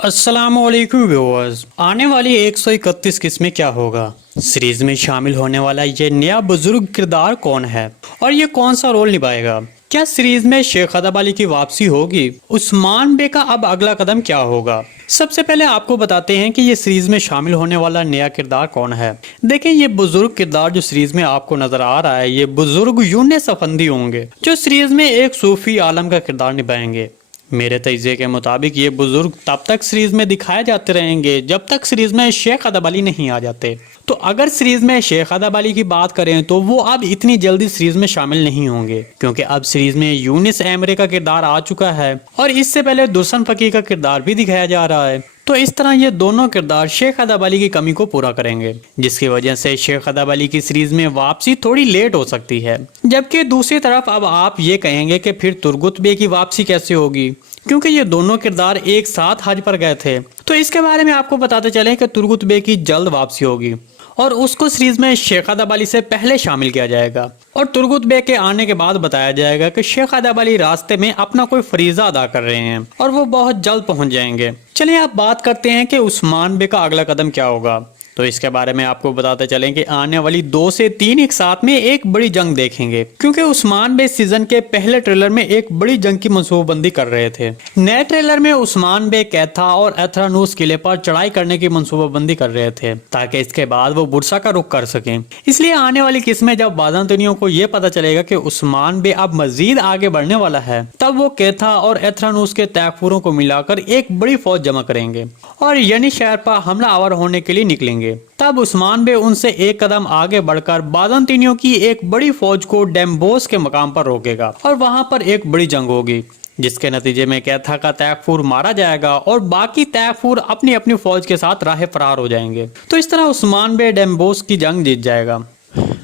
अस्सलामुअलैकुम व्यूअर्स। आने वाली 131 किस्त में क्या होगा, सीरीज में शामिल होने वाला ये नया बुजुर्ग किरदार कौन है और ये कौन सा रोल निभाएगा। क्या सीरीज में शेख अदब अली की वापसी होगी, उस्मान बे का अब अगला कदम क्या होगा। सबसे पहले आपको बताते हैं कि ये सीरीज में शामिल होने वाला नया किरदार कौन है। देखें, ये बुजुर्ग किरदार जो सीरीज में आपको नजर आ रहा है, ये बुजुर्ग यूनिस अफंदी होंगे जो सीरीज में एक सूफी आलम का किरदार निभाएंगे। मेरे तजज़िये के मुताबिक ये बुजुर्ग तब तक सीरीज में दिखाए जाते रहेंगे जब तक सीरीज में शेख अदब अली नहीं आ जाते। तो अगर सीरीज में शेख अदब अली की बात करें तो वो अब इतनी जल्दी सीरीज में शामिल नहीं होंगे, क्योंकि अब सीरीज में यूनिस एमरे का किरदार आ चुका है और इससे पहले दुर्सन फकीर का किरदार भी दिखाया जा रहा है। तो इस तरह ये दोनों किरदार शेख अदब अली की कमी को पूरा करेंगे, जिसकी वजह से शेख अदब अली की सीरीज में वापसी थोड़ी लेट हो सकती है। जबकि दूसरी तरफ अब आप ये कहेंगे कि फिर तुर्गुत बे की वापसी कैसे होगी, क्योंकि ये दोनों किरदार एक साथ हज पर गए थे। तो इसके बारे में आपको बताते चलें कि तुर्गुत बे की जल्द वापसी होगी और उसको सीरीज में शेख अदब अली से पहले शामिल किया जाएगा और तुर्गुत बे के आने के बाद बताया जाएगा कि शेख अदब अली रास्ते में अपना कोई फरीजा अदा कर रहे हैं और वो बहुत जल्द पहुंच जाएंगे। चलिए आप बात करते हैं कि उस्मान बे का अगला कदम क्या होगा। तो इसके बारे में आपको बताते चलें कि आने वाली 2 से 3 एक साथ में एक बड़ी जंग देखेंगे, क्योंकि उस्मान बे सीजन के पहले ट्रेलर में एक बड़ी जंग की मंसूबाबंदी कर रहे थे। नए ट्रेलर में उस्मान बे कैथा और एथरानूस किले पर चढ़ाई करने की मंसूबाबंदी कर रहे थे ताकि इसके बाद वो बुरसा का रुख कर सकें। इसलिए आने वाली किस्त में जब बाज़ांतिनियों को ये पता चलेगा कि उस्मान बे अब मजीद आगे बढ़ने वाला है, तब वो कैथा और एथरानूस के तैफूरों को मिलाकर एक बड़ी फौज जमा करेंगे और यानी शहर पर हमला आवर होने के लिए निकलेंगे। तब उस्मान बे उनसे एक कदम आगे बढ़कर बाज़ांतिनियों की एक बड़ी फौज को डेम्बोस के मकाम पर रोकेगा और वहां पर एक बड़ी जंग होगी, जिसके नतीजे में कैथा का तैफूर मारा जाएगा और बाकी तैफूर अपनी अपनी फौज के साथ राह फरार हो जाएंगे। तो इस तरह उस्मान बे डेम्बोस की जंग जीत जाएगा।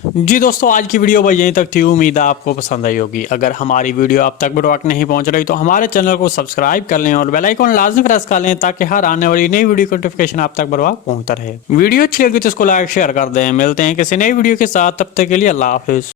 जी दोस्तों, आज की वीडियो बस यहीं तक थी। उम्मीद है आपको पसंद आई होगी। अगर हमारी वीडियो आप तक बर वक्त नहीं पहुंच रही तो हमारे चैनल को सब्सक्राइब कर लें और बेल आइकन लाजमी प्रेस कर लें ताकि हर आने वाली नई वीडियो की नोटिफिकेशन आप तक बर वक्त पहुंचता रहे। वीडियो अच्छी लगी तो इसको लाइक शेयर कर दें। मिलते हैं किसी नई वीडियो के साथ, तब तक के लिए अल्लाह हाफिज।